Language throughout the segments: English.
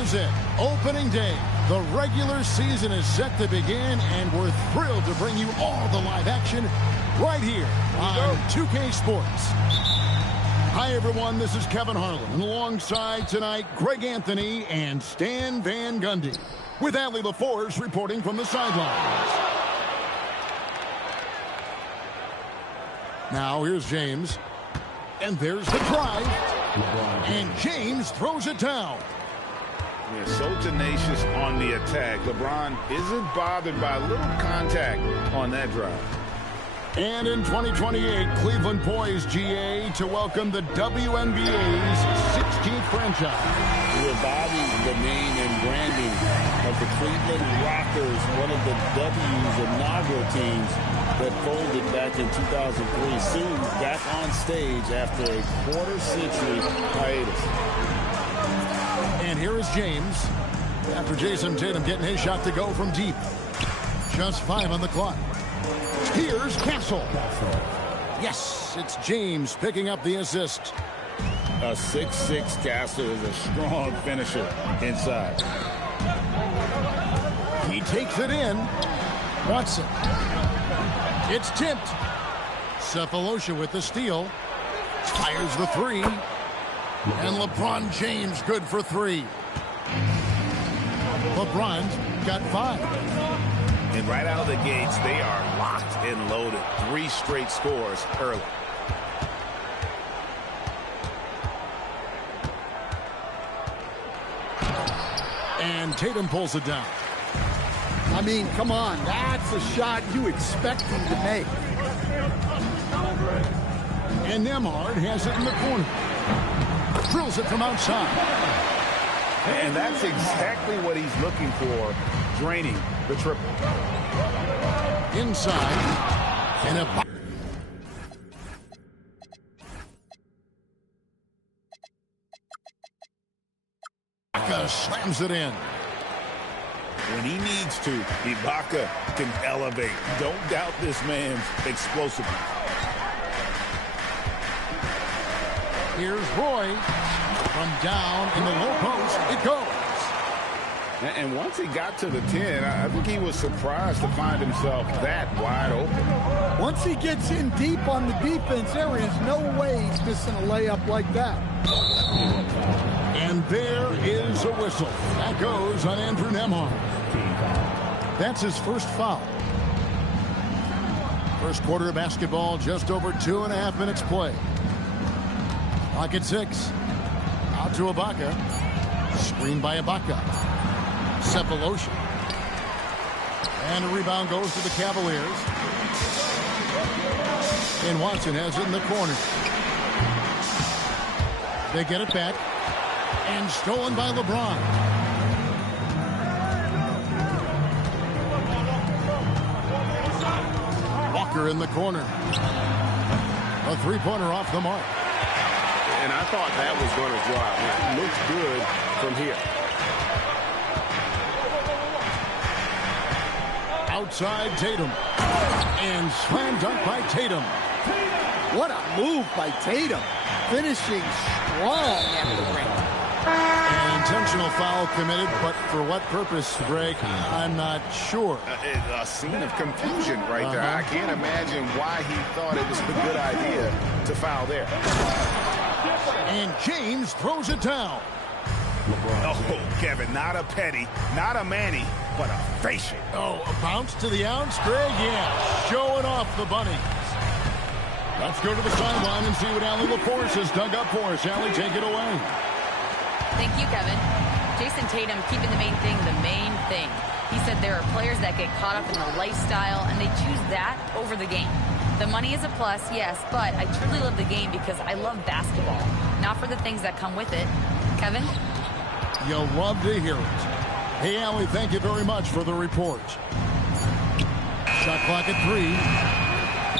is it. Opening day. The regular season is set to begin, and we're thrilled to bring you all the live action right here on 2K Sports. Hi, everyone. This is Kevin Harlan. And alongside tonight, Greg Anthony and Stan Van Gundy. With Allie LaForce reporting from the sidelines. Now, here's James. And there's the drive. And James throws it down. Yeah, so tenacious on the attack. LeBron isn't bothered by a little contact on that drive. And in 2028, Cleveland poised, GA, to welcome the WNBA's 16th franchise. Reviving the name and branding of the Cleveland Rockers, one of the W's inaugural teams that folded back in 2003. Soon back on stage after a quarter-century hiatus. And here is James after Jason Tatum getting his shot to go from deep. Just 5 on the clock. Here's Castle. Yes, it's James picking up the assist. A 6'6" Castle is a strong finisher inside. He takes it in. Watson. It's tipped. Cephalosha with the steal. Fires the three. And LeBron James good for 3. LeBron's got 5. And right out of the gates, they are locked and loaded. 3 straight scores early. And Tatum pulls it down. I mean, come on. That's a shot you expect him to make. And Nembhard has it in the corner. Drills it from outside. And that's exactly what he's looking for, draining the triple. Inside. And Ibaka slams it in. When he needs to, Ibaka can elevate. Don't doubt this man's explosiveness. Here's Roy. From down in the low post, it goes. And once he got to the 10, I think he was surprised to find himself that wide open. Once he gets in deep on the defense, there is no way he's missing a layup like that. And there is a whistle. That goes on Andrew Nembhard. That's his first foul. First quarter of basketball, just over 2.5 minutes play. Clock at 6. Out to Ibaka. Screen by Ibaka. Cephalosha. And a rebound goes to the Cavaliers. And Watson has it in the corner. They get it back. And stolen by LeBron. Walker in the corner. A three-pointer off the mark. And I thought that was going to drop. It looked good from here. Outside Tatum. And slam dunk by Tatum. What a move by Tatum. Finishing strong at the ring. An intentional foul committed, but for what purpose, Greg? I'm not sure. A scene of confusion right there. I can't imagine why he thought it was a good idea to foul there. And James throws it down. Oh, Kevin, not a petty, not a Manny, but a facial. Oh, a bounce to the ounce, Greg? Yeah, showing off the bunny. Let's go to the sideline and see what Allie LaForce has dug up for us. Allie, take it away. Thank you, Kevin. Jason Tatum keeping the main thing the main thing. He said there are players that get caught up in the lifestyle, and they choose that over the game. The money is a plus, yes, but I truly love the game because I love basketball, not for the things that come with it. Kevin? You'll love to hear it. Hey, Allie, thank you very much for the report. Shot clock at 3.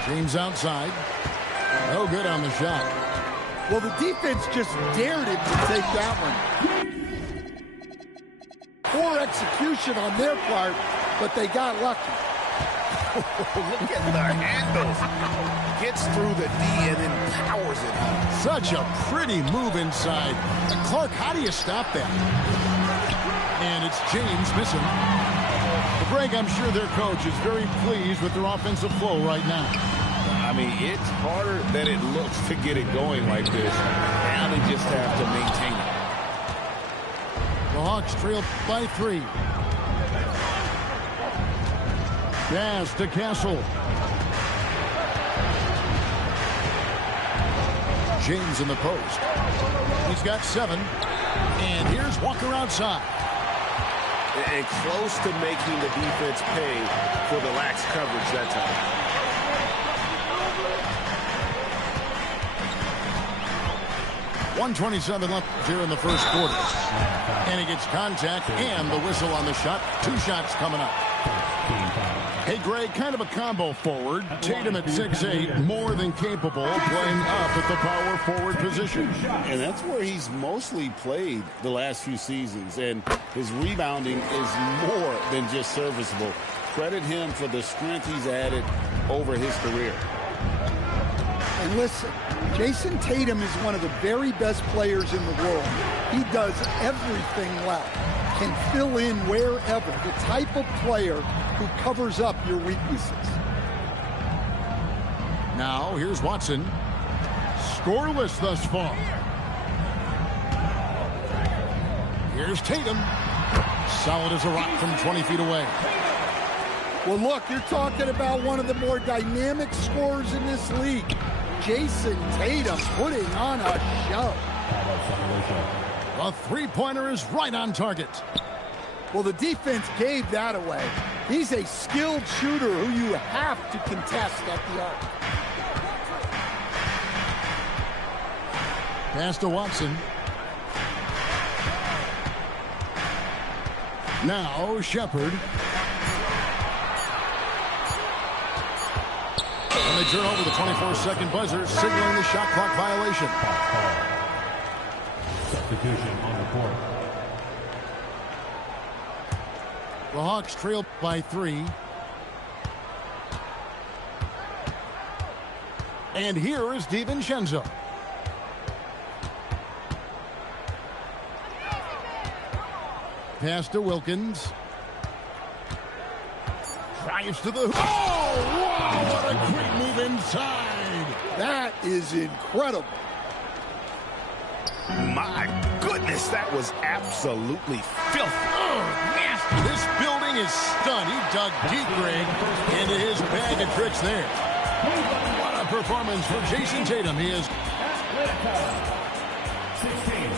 James outside. No good on the shot. Well, the defense just dared him to take that one. Poor execution on their part, but they got lucky. Look at the handles. Gets through the D and then powers it home. Such a pretty move inside. Clark, how do you stop that? it's James missing. Greg, I'm sure their coach is very pleased with their offensive flow right now. I mean, it's harder than it looks to get it going like this. Now they just have to maintain it. The Hawks trail by 3. Pass to Castle. James in the post. He's got 7. And here's Walker outside. And close to making the defense pay for the lax coverage that time. 1:27 left here in the first quarter. And he gets contact and the whistle on the shot. 2 shots coming up. Hey, Greg, kind of a combo forward. Tatum at 6'8", more than capable, playing up at the power forward position. And that's where he's mostly played the last few seasons. And his rebounding is more than just serviceable. Credit him for the strength he's added over his career. And listen, Jason Tatum is one of the very best players in the world. He does everything well, can fill in wherever, the type of player who covers up your weaknesses. Now, here's Watson. Scoreless thus far. Here's Tatum. Solid as a rock from 20 feet away. Well, look, you're talking about one of the more dynamic scorers in this league. Jason Tatum putting on a show. A three-pointer is right on target. Well, the defense gave that away. He's a skilled shooter who you have to contest at the arc. Pass to Watson. Now Shepard. And they turn over the 24-second buzzer, signaling the shot clock violation. Substitution on the court. The Hawks trail by 3. And here is DiVincenzo. Pass to Wilkins. Drives to the... Oh, wow, what a quick move inside. That is incredible. My goodness, that was absolutely filthy. Oh, nasty. This building is stunned. He dug deep, Greg, into his bag of tricks there. What a performance for Jason Tatum. He is... 16.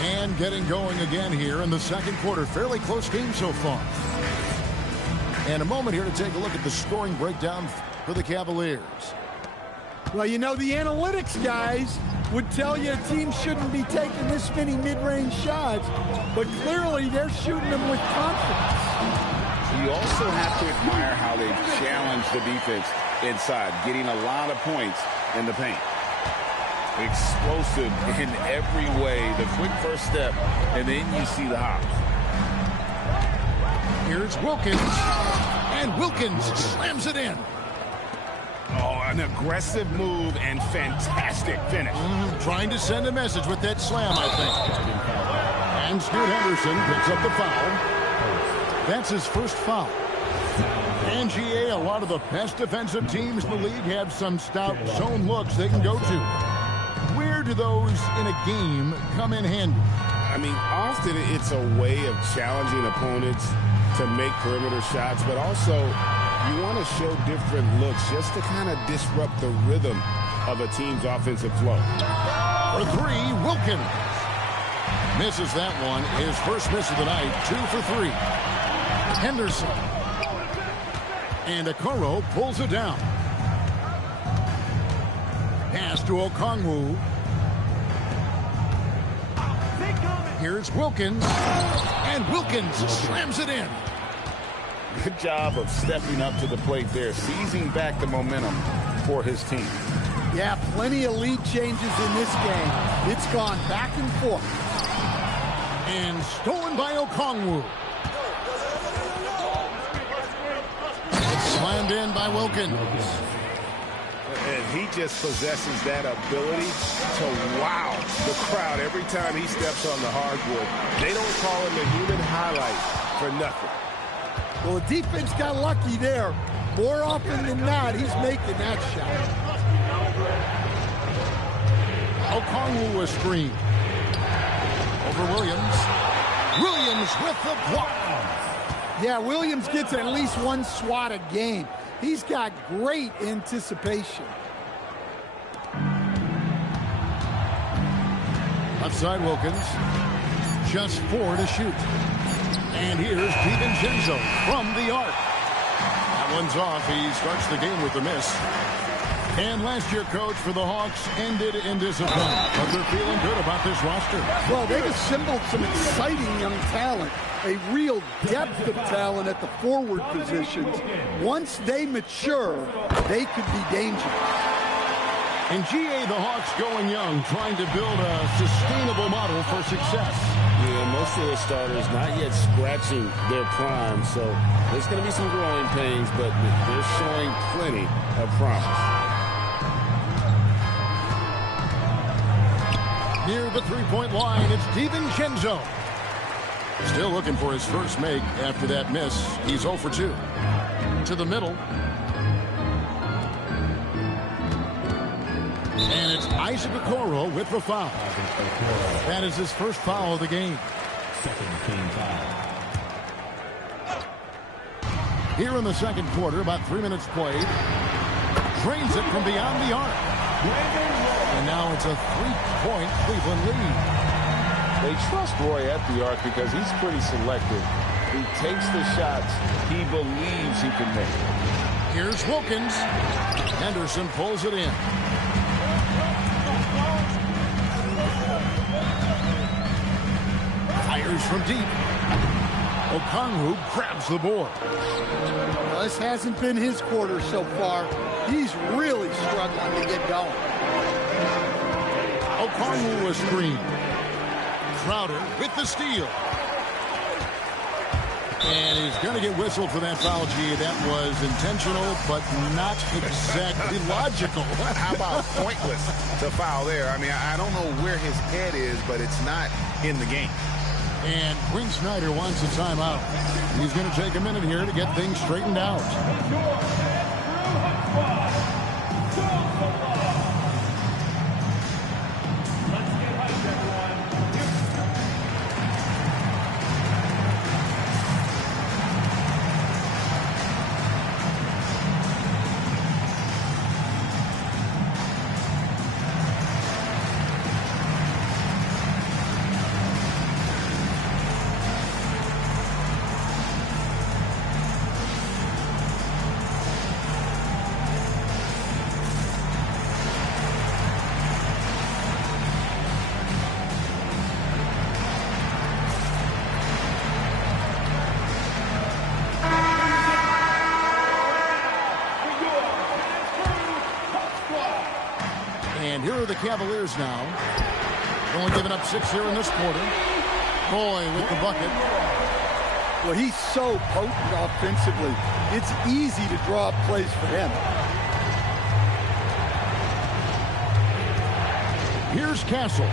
And getting going again here in the second quarter. Fairly close game so far. And a moment here to take a look at the scoring breakdown for the Cavaliers. Well, you know, the analytics guys would tell you a team shouldn't be taking this many mid-range shots, but clearly they're shooting them with confidence. You also have to admire how they've challenged the defense inside, getting a lot of points in the paint. Explosive in every way. The quick first step, and then you see the hops. Here's Wilkins. And Wilkins slams it in. Oh, an aggressive move and fantastic finish. Trying to send a message with that slam, I think. And Scoot Henderson picks up the foul. That's his first foul. And GA, a lot of the best defensive teams in the league have some stout zone looks they can go to. Where do those in a game come in handy? I mean, often it's a way of challenging opponents to make perimeter shots, but also you want to show different looks just to kind of disrupt the rhythm of a team's offensive flow. For 3, Wilkins. Misses that one. His first miss of the night. 2 for 3. Henderson. And Okoro pulls it down. Pass to Okongwu. Here's Wilkins. And Wilkins slams it in. Good job of stepping up to the plate there, seizing back the momentum for his team. Yeah, plenty of lead changes in this game. It's gone back and forth. And stolen by Okongwu. It's slammed in by Wilkins. And he just possesses that ability to wow the crowd every time he steps on the hardwood. They don't call him a human highlight for nothing. Well, the defense got lucky there. More often than not, he's making that shot. Okongwu a screen. Over Williams. Williams with the block. Yeah, Williams gets at least one swat a game. He's got great anticipation. Outside Wilkins. Just 4 to shoot. And here's DiVincenzo from the arc. That one's off. He starts the game with a miss. And last year, coach, for the Hawks ended in disappointment. But they're feeling good about this roster. Well, they've assembled some exciting young talent. A real depth of talent at the forward positions. Once they mature, they could be dangerous. In GA, the Hawks going young, trying to build a sustainable model for success. Yeah, most of the starters not yet scratching their prime, so there's going to be some growing pains, but they're showing plenty of promise. Near the three-point line, it's DiVincenzo. Still looking for his first make after that miss. He's 0 for 2. To the middle. And it's Isaac Okoro with the foul. That is his first foul of the game. Second team foul. Here in the second quarter, about 3 minutes played. Drains it from beyond the arc. And now it's a 3-point Cleveland lead. They trust Roy at the arc because he's pretty selective. He takes the shots he believes he can make. Here's Wilkins. Henderson pulls it in. Fires from deep. Okongwu grabs the board. Well, this hasn't been his quarter so far. He's really struggling to get going. Okongwu a screen. Crowder with the steal. And he's going to get whistled for that foul, G. That was intentional, but not exactly logical. How about pointless to foul there? I mean, I don't know where his head is, but it's not in the game. And Quinn Snyder wants a timeout. He's going to take a minute here to get things straightened out. And here are the Cavaliers now. Only giving up 6 here in this quarter. Roy with the bucket. Well, he's so potent offensively. It's easy to draw up plays for him. Here's Castle.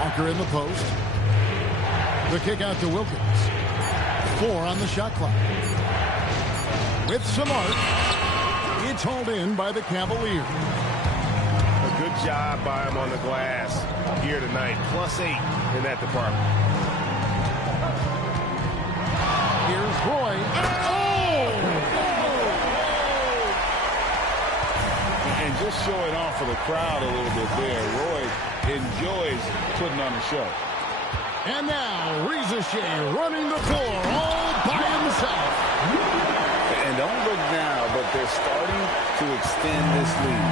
Walker in the post. The kick out to Wilkins. 4 on the shot clock. With some arc. It's hauled in by the Cavaliers. A good job by him on the glass here tonight. +8 in that department. Here's Roy. Oh! And just showing off for the crowd a little bit there. Roy enjoys putting on a show. And now, Reza Shea running the floor all by himself. And don't look now, but they're starting to extend this lead.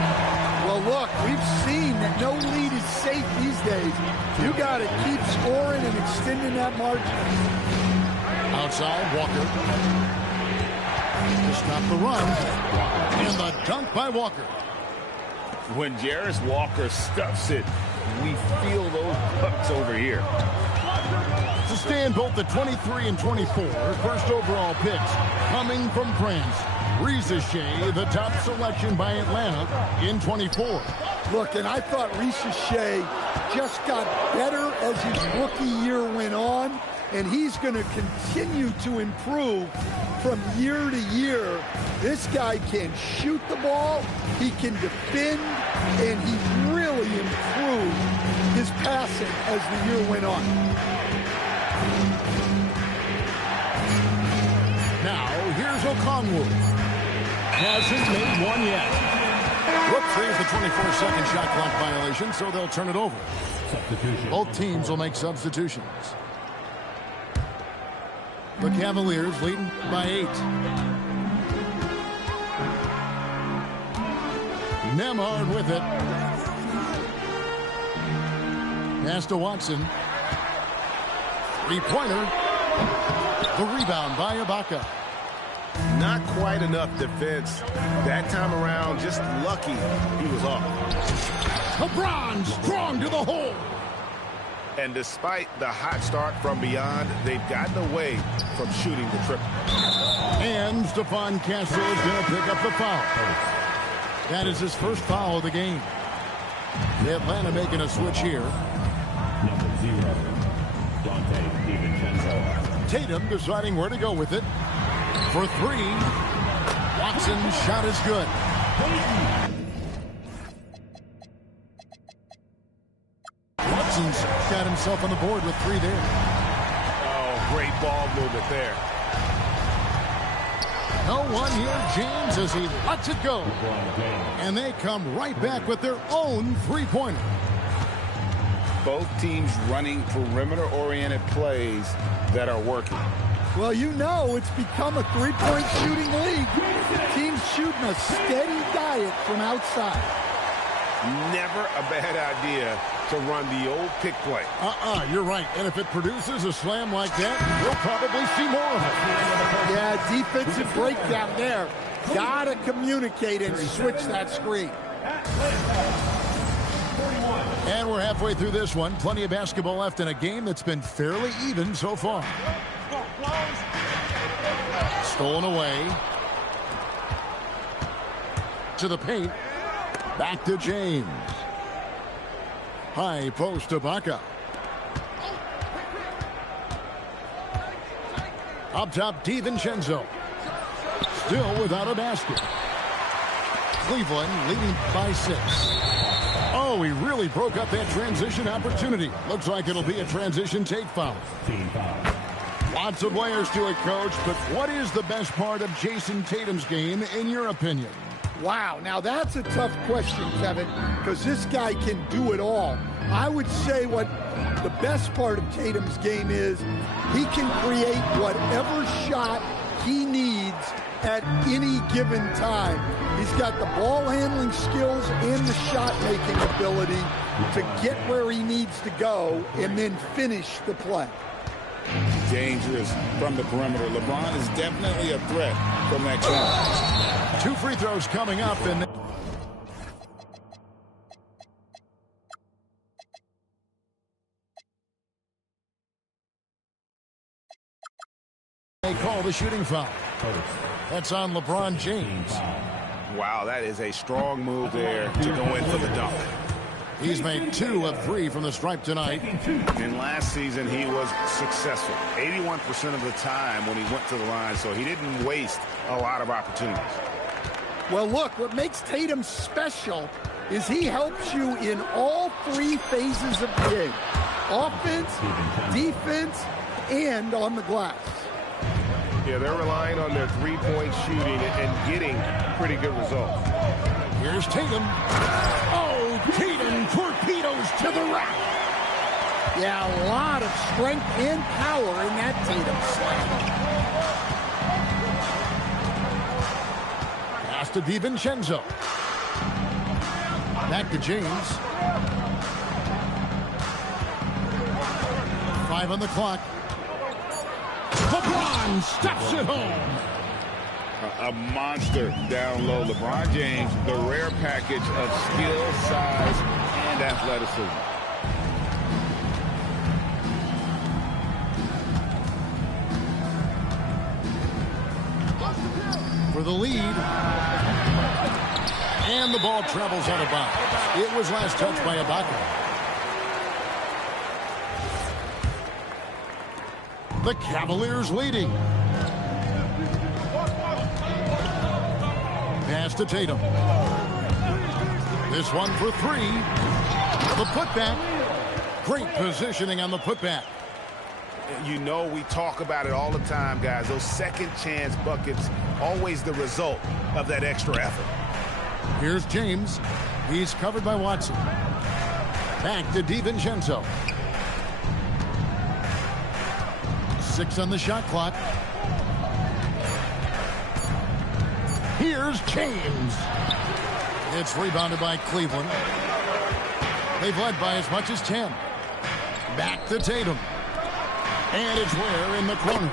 Well, look, we've seen that no lead is safe these days. You got to keep scoring and extending that margin. Outside, Walker. To stop the run. And the dunk by Walker. When Jarris Walker stuffs it, we feel those bucks over here. To stand both the 23 and 24 first overall picks coming from France. Rizachet, the top selection by Atlanta in 24. Look, and I thought Rizachet just got better as his rookie year went on, and he's going to continue to improve from year to year. This guy can shoot the ball, he can defend, and he really improved his passing as the year went on. Now, here's Okongwu. Hasn't made one yet. Whoops, there's the 24-second shot clock violation, so they'll turn it over. Both teams will make substitutions. The Cavaliers leading by 8. Nemhard with it. Pass to Watson. Three-pointer. The rebound by Ibaka. Not quite enough defense. That time around, just lucky he was off. LeBron strong to the hole. And despite the hot start from beyond, they've gotten away from shooting the triple. And Stephon Castro is going to pick up the foul. That is his first foul of the game. Atlanta making a switch here. Number 0, Dante DiVincenzo. Tatum deciding where to go with it. For 3. Watson's shot is good. Watson's got himself on the board with 3 there. Oh, great ball movement there. No one here, James, as he lets it go. And they come right back with their own three-pointer. Both teams running perimeter-oriented plays that are working. Well, you know it's become a three-point shooting league. Teams shooting a steady diet from outside. Never a bad idea to run the old pick play. You're right. And if it produces a slam like that, we'll probably see more of it. Yeah, defensive breakdown there. Gotta communicate and switch that screen. And we're halfway through this one. Plenty of basketball left in a game that's been fairly even so far. Stolen away. To the paint. Back to James. High post to Ibaka. Up top, DiVincenzo. Still without a basket. Cleveland leading by 6. Oh, he really broke up that transition opportunity. Looks like it'll be a transition take foul. Lots of layers to it, Coach, but what is the best part of Jason Tatum's game, in your opinion? Wow, now that's a tough question, Kevin, because this guy can do it all. I would say what the best part of Tatum's game is, he can create whatever shot he needs at any given time. He's got the ball handling skills and the shot making ability to get where he needs to go and then finish the play. Dangerous from the perimeter. LeBron is definitely a threat from that corner. 2 free throws coming up, and they call the shooting foul. That's on LeBron James. Wow, that is a strong move there to go in for the dunk. He's made 2 of 3 from the stripe tonight. And last season, he was successful 81% of the time when he went to the line, so he didn't waste a lot of opportunities. Well, look, what makes Tatum special is he helps you in all 3 phases of the game. Offense, defense, and on the glass. Yeah, they're relying on their three-point shooting and getting pretty good results. Here's Tatum. Oh, Tatum torpedoes to the rack. Yeah, a lot of strength and power in that Tatum slam. Pass to DiVincenzo. Back to James. 5 on the clock. LeBron steps it home. A monster down low. LeBron James, the rare package of skill, size, and athleticism. for the lead. And the ball travels out of bounds. It was last touched by Ibaka. The Cavaliers leading. Pass to Tatum. This one for three. The putback. Great positioning on the putback. You know, we talk about it all the time, guys. Those second chance buckets, always the result of that extra effort. Here's James. He's covered by Watson. Back to DiVincenzo. 6 on the shot clock. Here's James. It's rebounded by Cleveland. They've led by as much as 10. Back to Tatum. And it's Ware in the corner.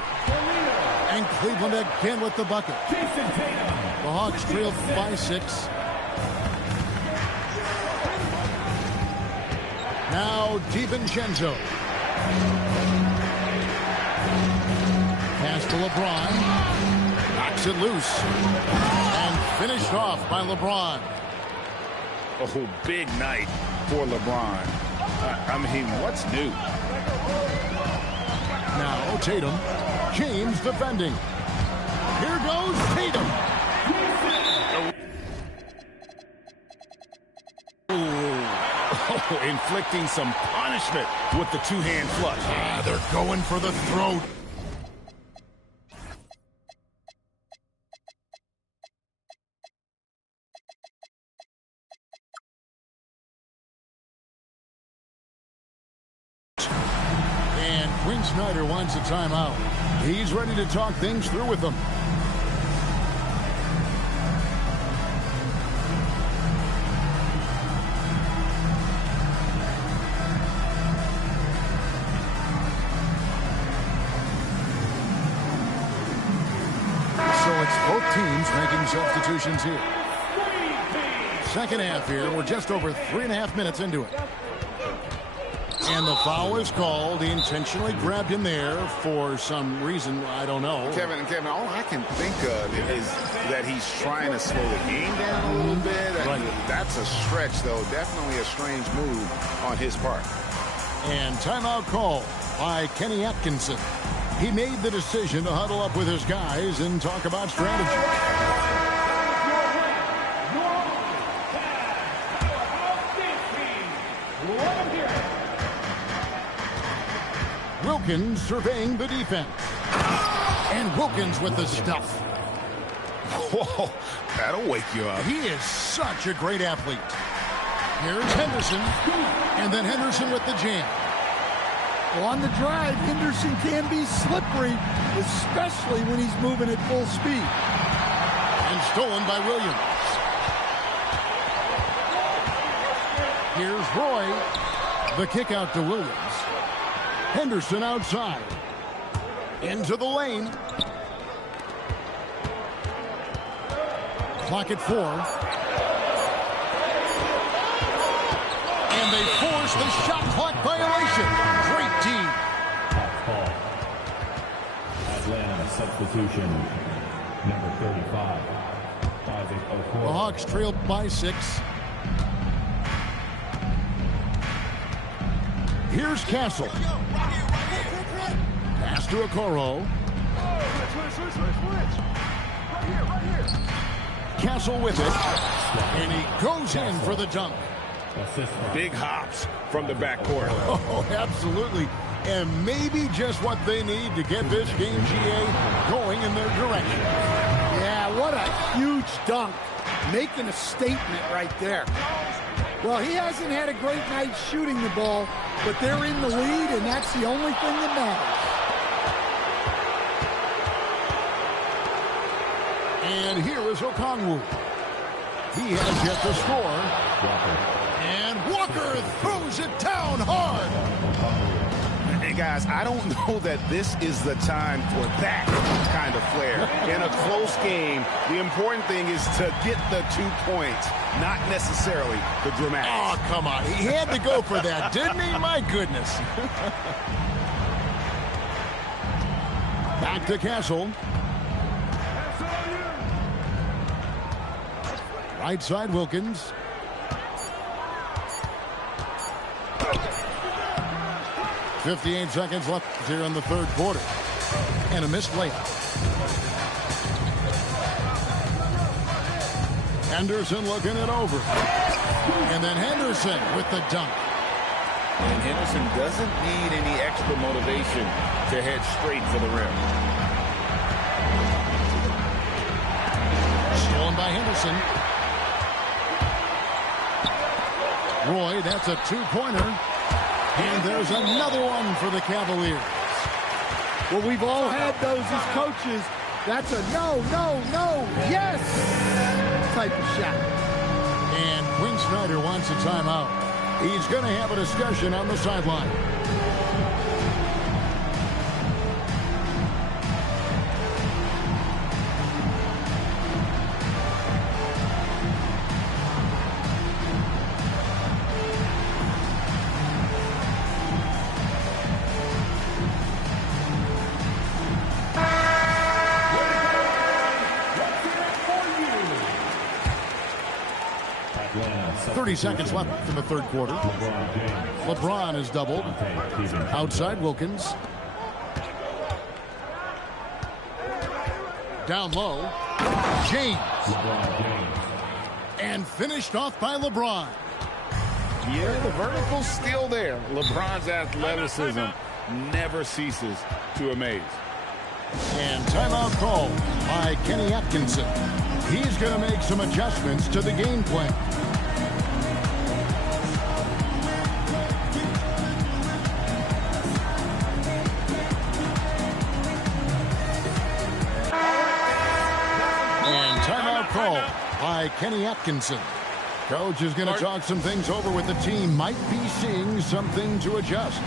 And Cleveland again with the bucket. The Hawks trail by 6. Now DiVincenzo. Pass to LeBron. Knocks it loose. And finished off by LeBron. Oh, big night for LeBron. I mean, what's new? Now Tatum. James defending. Here goes Tatum. Oh, inflicting some punishment with the two-hand flush. They're going for the throat. And Quinn Snyder wants a timeout. He's ready to talk things through with them. So it's both teams making substitutions here. Second half here. We're just over 3.5 minutes into it. And the foul is called. He intentionally grabbed him there for some reason. I don't know. Kevin, all I can think of is that he's trying to slow the game down a little bit. Right. That's a stretch, though. Definitely a strange move on his part. And timeout call by Kenny Atkinson. He made the decision to huddle up with his guys and talk about strategy. Wilkins surveying the defense. And Wilkins with the stuff. Whoa, that'll wake you up. He is such a great athlete. Here's Henderson. And then Henderson with the jam. Well, on the drive, Henderson can be slippery, especially when he's moving at full speed. And stolen by Williams. Here's Roy. The kick out to Williams. Henderson outside. Into the lane. Clock at 4. And they force the shot clock violation. Great team. Call. Atlanta substitution number 35. Isaac Okoro. The Hawks trailed by 6. Here's Castle. Pass to Okoro. Castle with it. And he goes in for the dunk. Big hops from the backcourt. Oh, absolutely. And maybe just what they need to get this game, GA, going in their direction. Yeah, what a huge dunk. Making a statement right there. Well, he hasn't had a great night shooting the ball, but they're in the lead, and that's the only thing that matters. And here is Okongwu. He has yet to score. And Walker throws it down hard. Hey, guys, I don't know that this is the time for that kind of flair. In a close game, the important thing is to get the 2 points, not necessarily the dramatics. Oh, come on. He had to go for that, didn't he? My goodness. Back to Castle. Right side, Wilkins. .58 seconds left here in the third quarter. And a missed layup. Henderson looking it over. And then Henderson with the dunk. And Henderson doesn't need any extra motivation to head straight for the rim. Stolen by Henderson. Roy, that's a two-pointer. And there's another one for the Cavaliers. Well, we've all had those as coaches. That's a no, no, no, yes type of shot. And Quinn Snyder wants a timeout. He's going to have a discussion on the sideline. Atlanta, 30 seconds left in the third quarter. LeBron is doubled. Outside Wilkins. Down low. James. And finished off by LeBron. Yeah, the vertical's still there. LeBron's athleticism never ceases to amaze. And timeout called by Kenny Atkinson. He's going to make some adjustments to the game plan. And timeout called by Kenny Atkinson. Coach is going to talk some things over with the team. Might be seeing something to adjust.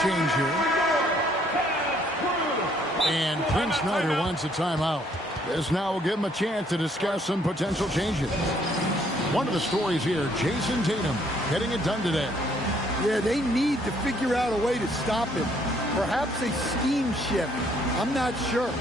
Change here. And Quinn Snyder wants a timeout. This now will give him a chance to discuss some potential changes. One of the stories here, Jason Tatum getting it done today. Yeah, they need to figure out a way to stop him. Perhaps a scheme shift. I'm not sure.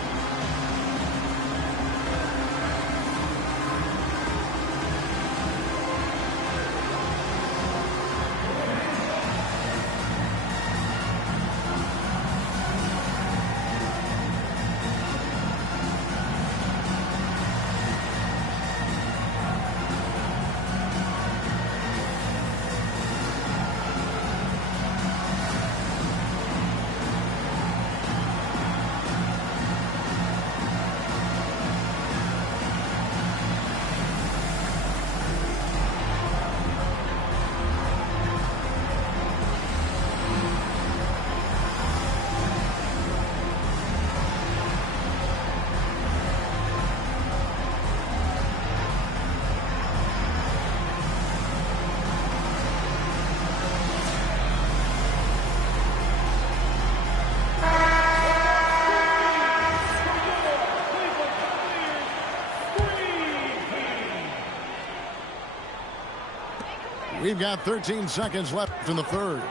We've got 13 seconds left in the third.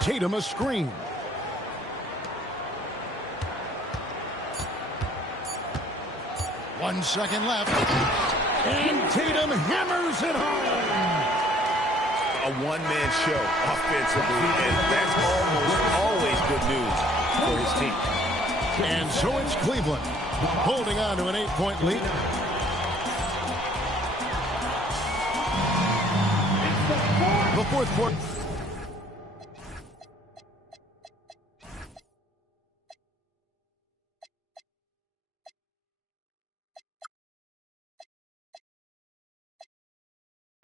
Tatum a screen. One second left. And Tatum hammers it home. A one-man show offensively, and that's almost always good news for his team. And so it's Cleveland holding on to an 8-point lead. The fourth quarter.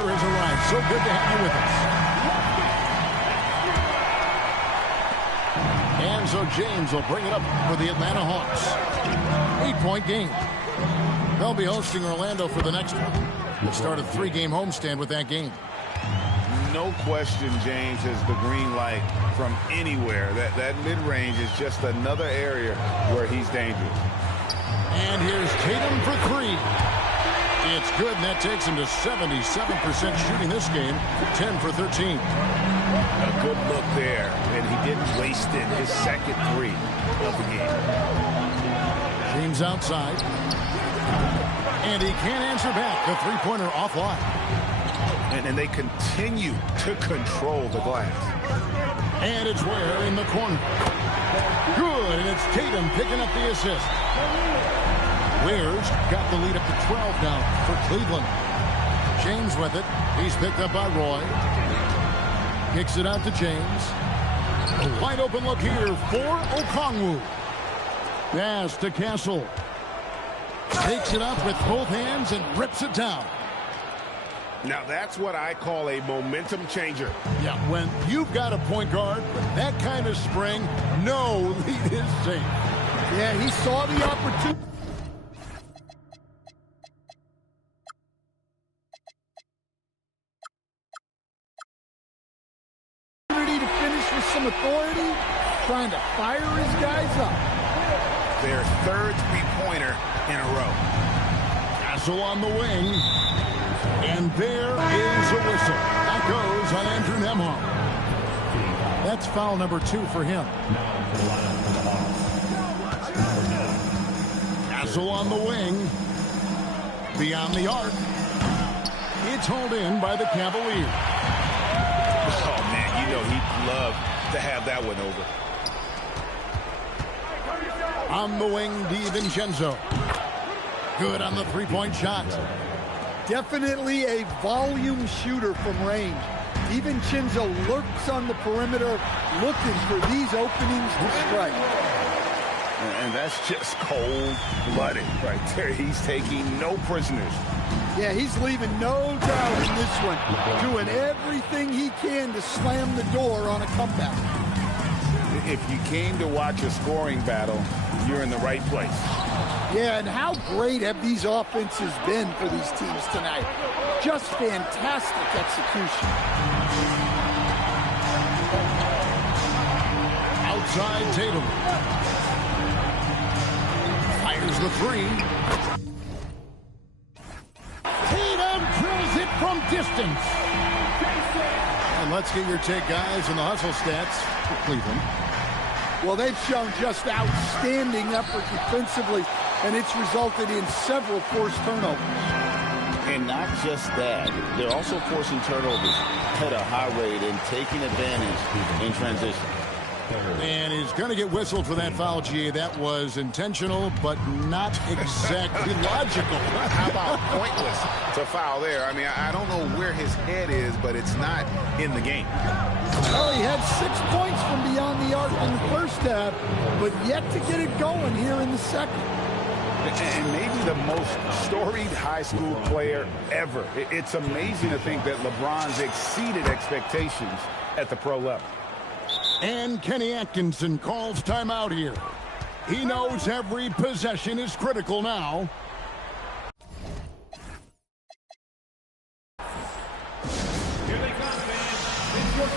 Has arrived. So good to have you with us. And so James will bring it up for the Atlanta Hawks. 8-point game. They'll be hosting Orlando for the next one. We'll start a 3-game homestand with that game. no question James has the green light from anywhere. That mid-range is just another area where he's dangerous. And here's Tatum for three. It's good, and that takes him to 77% shooting this game, 10 for 13. A good look there, and he didn't waste it. His second three of the game. James outside. And he can't answer back. The three-pointer offline. And they continue to control the glass. And it's Ware in the corner. Good, and it's Tatum picking up the assist. Ware's got the lead up to 12 now for Cleveland. James with it. He's picked up by Roy. Kicks it out to James. A wide open look here for Okongwu. Pass to Castle. Takes it up with both hands and rips it down. Now that's what I call a momentum changer. Yeah, when you've got a point guard with that kind of spring, no lead is safe. Yeah, he saw the opportunity. To finish with some authority, trying to fire his guys up. Their third three-pointer in a row. Castle on the wing. And there is a whistle. That goes on Andrew Nembhard. That's foul number 2 for him. Castle on the wing. Beyond the arc. It's hauled in by the Cavaliers. Oh, man, you know he'd love to have that one over. On the wing, DiVincenzo. Good on the three-point shot. Definitely a volume shooter from range. DiVincenzo lurks on the perimeter, looking for these openings to strike. And that's just cold-blooded right there. He's taking no prisoners. Yeah, he's leaving no doubt in this one. Doing everything he can to slam the door on a comeback. If you came to watch a scoring battle, you're in the right place. Yeah, and how great have these offenses been for these teams tonight? Just fantastic execution. Outside Tatum. Fires the three. Tatum drills it from distance. And let's get your take, guys, on the hustle stats for Cleveland. Well, they've shown just outstanding effort defensively, and it's resulted in several forced turnovers. And not just that, they're also forcing turnovers at a high rate and taking advantage in transition. And he's going to get whistled for that foul, G. That was intentional, but not exactly logical. How about pointless to foul there? I mean, I don't know where his head is, but it's not in the game. Well, he had 6 points from beyond the arc in the first half, but yet to get it going here in the second. And maybe the most storied high school player ever. It's amazing to think that LeBron's exceeded expectations at the pro level. And Kenny Atkinson calls timeout here. He knows every possession is critical now. Here they come, fans. It's your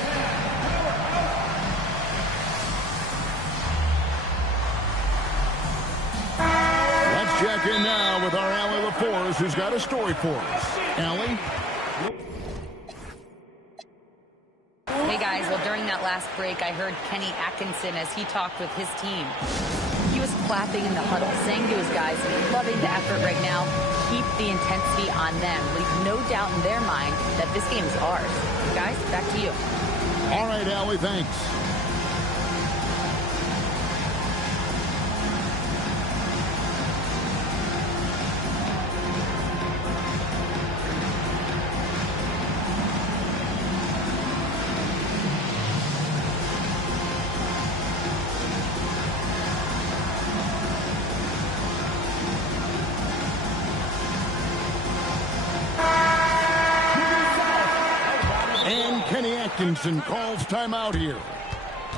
Let's check in now with our Allie LaForce, who's got a story for us. Allie? Hey guys, well during that last break I heard Kenny Atkinson as he talked with his team. He was clapping in the huddle, saying to his guys, loving the effort right now, keep the intensity on them. Leave no doubt in their mind that this game is ours. Guys, back to you. All right, Allie, thanks. Kenny Atkinson calls timeout here.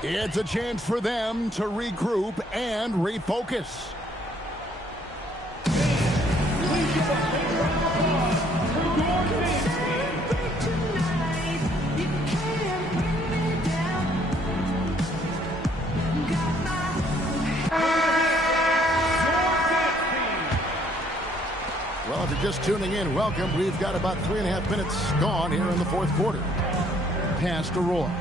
It's a chance for them to regroup and refocus. just tuning in, welcome. We've got about 3.5 minutes gone here in the fourth quarter. Pass to Roy.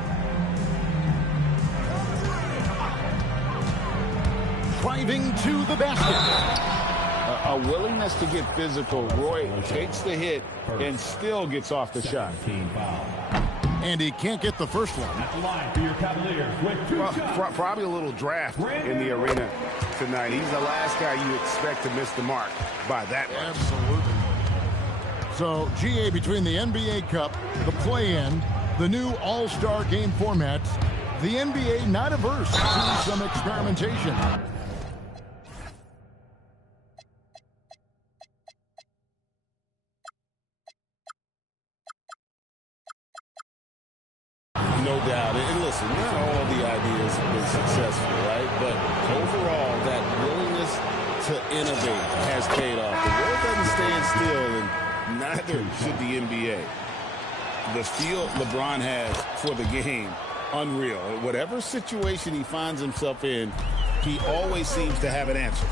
Driving to the basket. A willingness to get physical. Roy takes the hit and still gets off the shot. And he can't get the first one. At the line for your Cavaliers with 2 shots. Probably a little draft in the arena tonight. He's the last guy you expect to miss the mark by that much. Absolutely. So, GA, between the NBA Cup, the play-in, the new All-Star game formats, the NBA not averse to some experimentation. No doubt. And listen, not all the ideas have been successful, right? But overall, that willingness to innovate has paid off. The world doesn't stand still, and neither should the NBA. The feel LeBron has for the game, unreal. Whatever situation he finds himself in, he always seems to have an answer.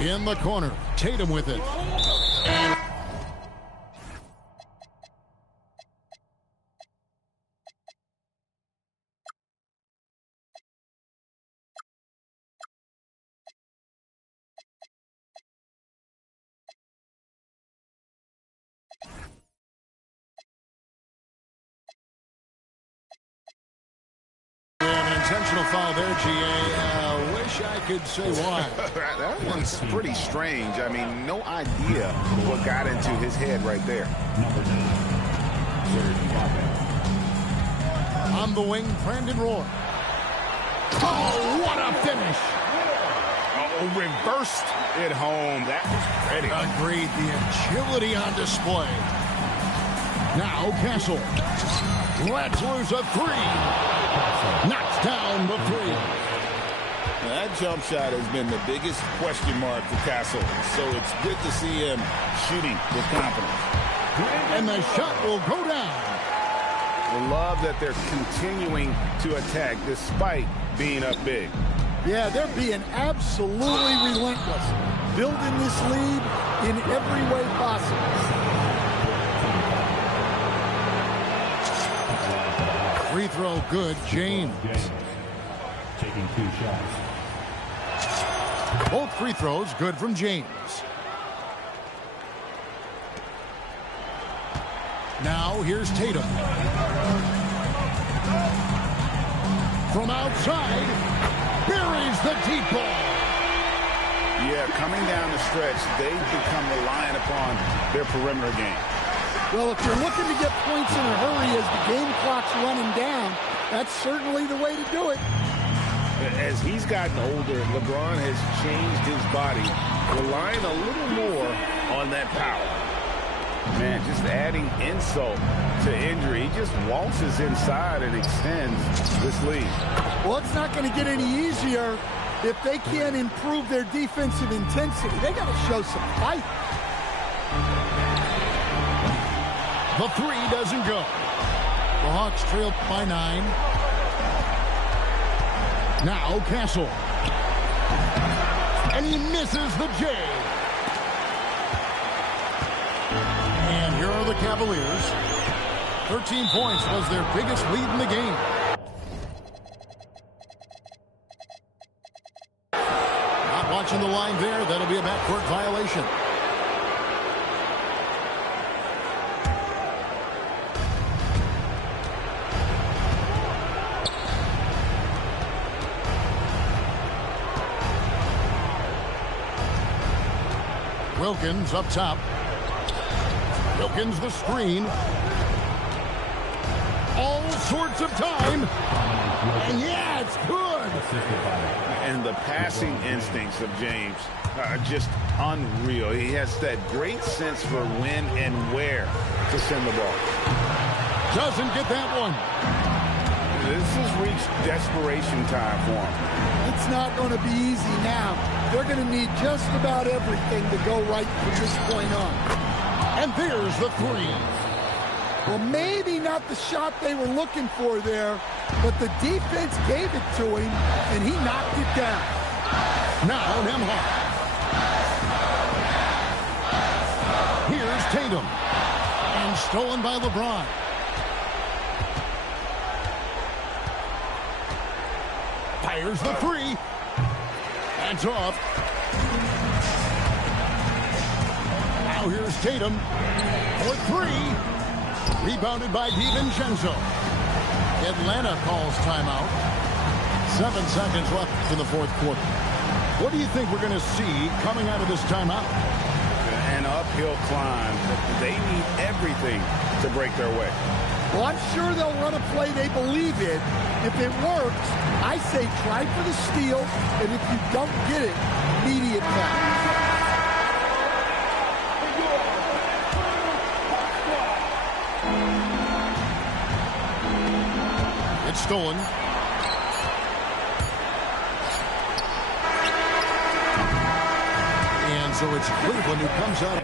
In the corner, Tatum with it. And intentional foul there, GA. Wish I could say why. That one's pretty strange. I mean, no idea what got into his head right there. On the wing, Brandon Roy. Oh, what a finish. Oh, reversed it home. That was pretty. Agreed. The agility on display. Now Castle. Lets loose a three. Knocks down the three. Now, that jump shot has been the biggest question mark for Castle, so it's good to see him shooting with confidence. And the shot will go down. I love that they're continuing to attack despite being up big. Yeah, they're being absolutely relentless, building this lead in every way possible. Free throw good, James. Taking 2 shots. Both free throws good from James. Now here's Tatum. From outside, buries the deep ball. Yeah, coming down the stretch, they've become reliant upon their perimeter game. Well, if you're looking to get points in a hurry as the game clock's running down, that's certainly the way to do it. As he's gotten older, LeBron has changed his body, relying a little more on that power. Man, just adding insult to injury. He just waltzes inside and extends this lead. Well, it's not going to get any easier if they can't improve their defensive intensity. They got to show some fight. The three doesn't go. The Hawks trail by 9. Now Castle. And he misses the J. And here are the Cavaliers. 13 points was their biggest lead in the game. Not watching the line there. That'll be a backcourt violation. Wilkins up top. Wilkins the screen. All sorts of time. And yeah, it's good. And the passing instincts of James are just unreal. He has that great sense for when and where to send the ball. Doesn't get that one. This has reached desperation time for him. It's not going to be easy now. They're going to need just about everything to go right from this point on. And there's the three. Well, maybe not the shot they were looking for there, but the defense gave it to him, and he knocked it down. Now Nembhard. Tatum. And stolen by LeBron. Fires the three. That's off. Now here's Tatum for three. Rebounded by DiVincenzo. Atlanta calls timeout. 7 seconds left in the fourth quarter. What do you think we're going to see coming out of this timeout? An uphill climb. They need everything to break their way. Well, I'm sure they'll run a play they believe in. If it works, I say try for the steal, and if you don't get it, immediate foul. It's stolen. And so it's Cleveland who comes out.